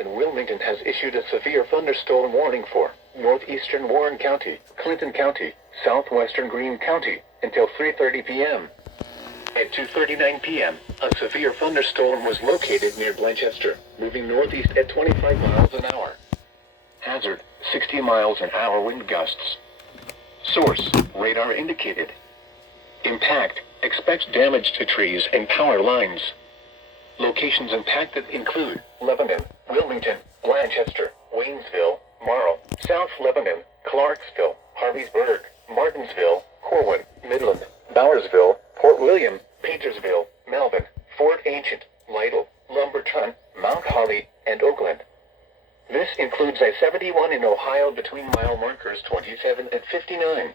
in Wilmington has issued a severe thunderstorm warning for northeastern Warren County, Clinton County, southwestern Greene County, until 3:30 p.m. At 2:39 p.m., a severe thunderstorm was located near Blanchester, moving northeast at 25 miles an hour. Hazard, 60 miles an hour wind gusts. Source, radar indicated. Impact, expect damage to trees and power lines. Locations impacted include Lebanon, Wilmington, Blanchester, Waynesville, Marl, South Lebanon, Clarksville, Harveysburg, Martinsville, Corwin, Midland, Bowersville, Port William, Paintersville, Melvin, Fort Ancient, Lytle, Lumberton, Mount Holly, and Oakland. This includes I-71 in Ohio between mile markers 27 and 59.